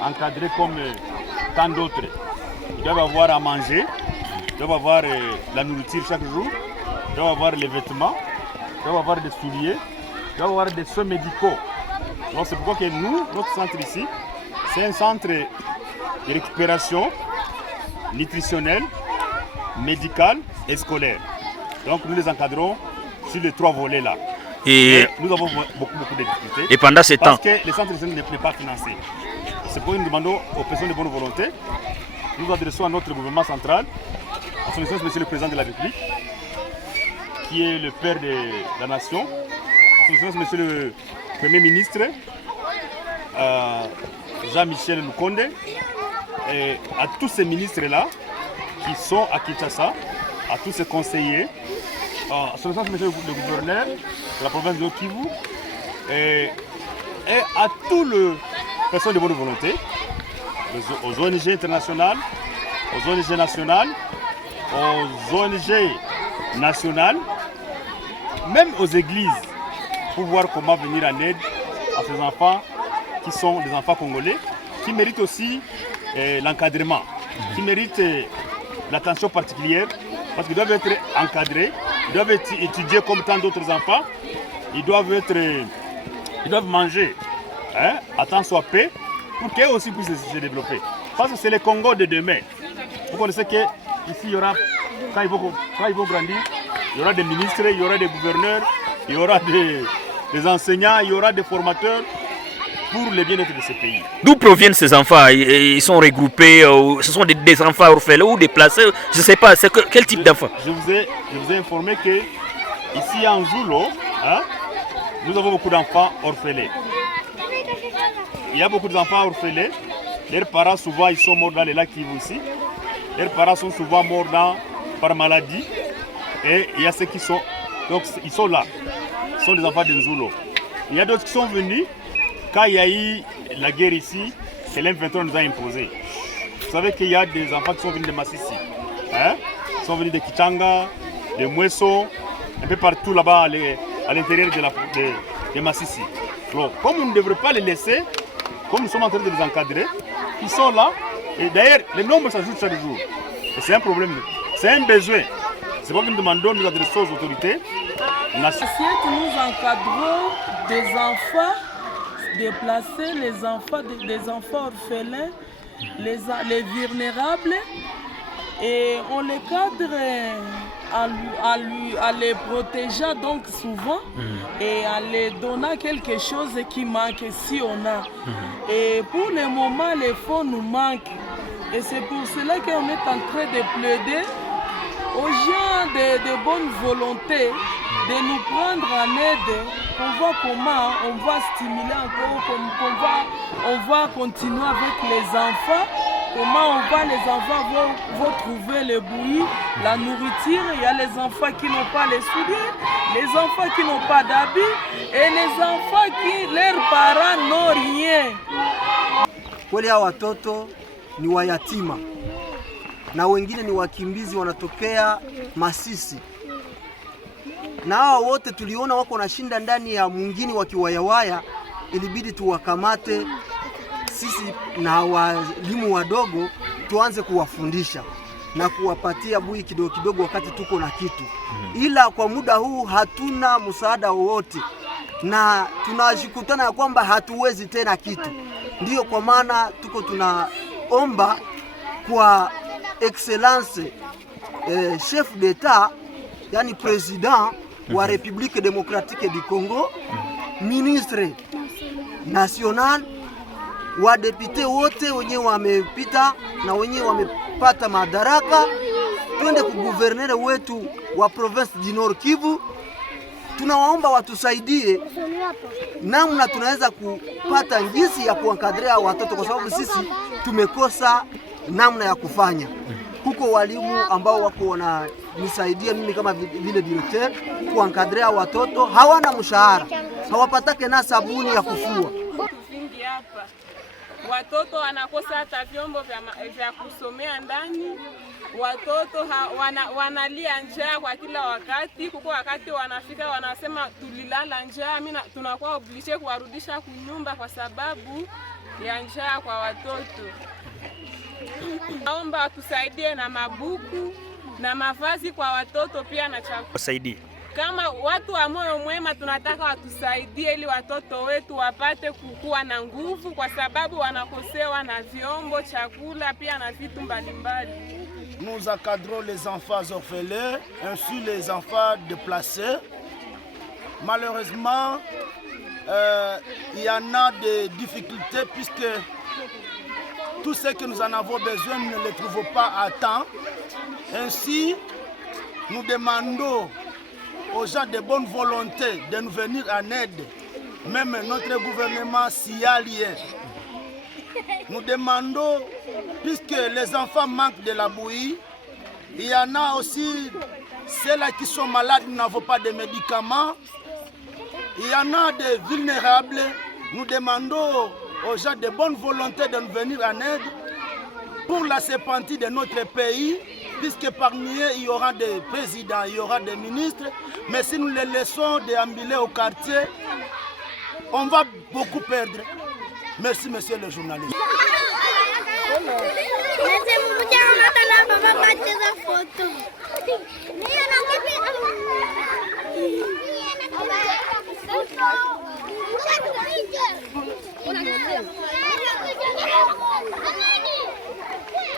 encadrés comme tant d'autres. Ils doivent avoir à manger, ils doivent avoir la nourriture chaque jour, ils doivent avoir les vêtements, ils doivent avoir des souliers, ils doivent avoir des soins médicaux. Donc c'est pourquoi que nous, notre centre ici, c'est un centre de récupération nutritionnelle, médicale et scolaire. Donc nous les encadrons sur les 3 volets là. Et nous avons beaucoup de difficultés. Et pendant ce temps, parce que le centre n'est pas financé. C'est pourquoi nous demandons aux personnes de bonne volonté, nous adressons à notre gouvernement central, à son excellence Monsieur le Président de la République, qui est le père de la nation, à son excellence Monsieur le Premier ministre, Jean-Michel Lukonde, et à tous ces ministres-là qui sont à Kinshasa, à tous ces conseillers, à son excellence Monsieur le gouverneur de la province de Kivu, et à tous les personnes de bonne volonté, aux ONG internationales, aux ONG nationales, aux ONG nationales, même aux églises, pour voir comment venir en aide à ces enfants qui sont des enfants congolais, qui méritent aussi l'encadrement, qui méritent l'attention particulière, parce qu'ils doivent être encadrés, ils doivent être étudiés comme tant d'autres enfants, ils doivent manger à temps soit peu, pour qu'eux aussi puissent se développer. Parce que c'est le Congo de demain. Vous connaissez qu'ici, il y aura, quand ils vont grandir, il y aura des ministres, il y aura des gouverneurs, il y aura des enseignants, il y aura des formateurs pour le bien-être de ce pays. D'où proviennent ces enfants? Ils sont regroupés, ce sont des enfants orphelins ou déplacés? Je ne sais pas, c'est quel type d'enfants? Je vous ai informé que ici en Zoulo, nous avons beaucoup d'enfants orphelins. Il y a beaucoup d'enfants orphelins. Leurs parents, souvent, ils sont morts dans les lacs Kivu aussi. Leurs parents sont souvent morts par maladie. Et il y a ceux qui sont... Donc, ils sont là. Ce sont des enfants de Nzulo. Il y a d'autres qui sont venus quand il y a eu la guerre ici, que l'M23 nous a imposé. Vous savez qu'il y a des enfants qui sont venus de Massissi. Ils sont venus de Kichanga, de Mweso, un peu partout là-bas à l'intérieur de Massissi. Donc, comme on ne devrait pas les laisser, comme nous sommes en train de les encadrer, ils sont là. Et d'ailleurs, le nombre s'ajoute chaque jour. Et c'est un problème, c'est un besoin. C'est pourquoi nous demandons, nous adressons aux autorités. Nous encadrons des enfants déplacés, des enfants orphelins, les vulnérables, et on les cadre à les protéger donc souvent et à les donner quelque chose qui manque si on a. Et pour le moment, les fonds nous manquent. Et c'est pour cela qu'on est en train de plaider aux gens de bonne volonté de nous prendre en aide, on voit comment on va stimuler encore, on va continuer avec les enfants, comment les enfants vont trouver le bouilli, la nourriture. Il y a les enfants qui n'ont pas les souliers, les enfants qui n'ont pas d'habits et les enfants qui, leurs parents n'ont rien. Wale watoto ni wayatima na wengine ni wakimbizi wanatokea Masisi, na hao wote tuliona wako na shinda ndani ya mwingine wakiwayawaya, ilibidi tuwakamate sisi na walimu wadogo tuanze kuwafundisha na kuwapatia bui kidogo kidogo wakati tuko na kitu. Ila kwa muda huu hatuna msaada wowote na tunajikutana ya kwamba hatuwezi tena kitu. Ndiyo kwa maana tuko tunaomba kwa excellence chef d'etat, yani president wa République démocratique du Congo, ministre national, wa député wote wenye wamepita na wenye wamepata madaraka, twende ku gouverneur wetu wa province du Nord Kivu. Tunawaomba watusaidie namna tunaweza kupata njisi ya kuankadrea watoto, kwa sababu sisi tumekosa namna ya kufanya. Huko walimu ambao wako wananisaidia mimi kama vile directeur kuankadrea watoto, hawana mshahara, hawapatake na sabuni ya kufua. Watoto wanakosa hata vyombo vya kusomea ndani. Watoto wanalia njaa kwa kila wakati. Kuko wakati wanafika wanasema tulilala njaa, tunakuwa oblige kuwarudisha kunyumba kwa sababu ya njaa kwa watoto. Naomba watusaidie na mabuku na mavazi kwa watoto pia na chakula. Wasaidie. Kama watu wa moyo mwema tunataka watusaidie ili watoto wetu wapate kukua na nguvu, kwa sababu wanakosewa na vyombo, chakula pia na vitu mbalimbali. Nous encadrons les enfants orphelins ainsi les enfants déplacés. Malheureusement, il y en a des difficultés puisque tout ce que nous en avons besoin, nous ne les trouvons pas à temps. Ainsi, nous demandons aux gens de bonne volonté de nous venir en aide, même notre gouvernement s'y allie. Nous demandons, puisque les enfants manquent de la bouillie, il y en a aussi ceux-là qui sont malades, nous n'avons pas de médicaments. Il y en a des vulnérables. Nous demandons aux gens de bonne volonté de nous venir en aide pour la serpentie de notre pays, puisque parmi eux, il y aura des présidents, il y aura des ministres. Mais si nous les laissons déambuler au quartier, on va beaucoup perdre. Merci, monsieur le journaliste. Photo.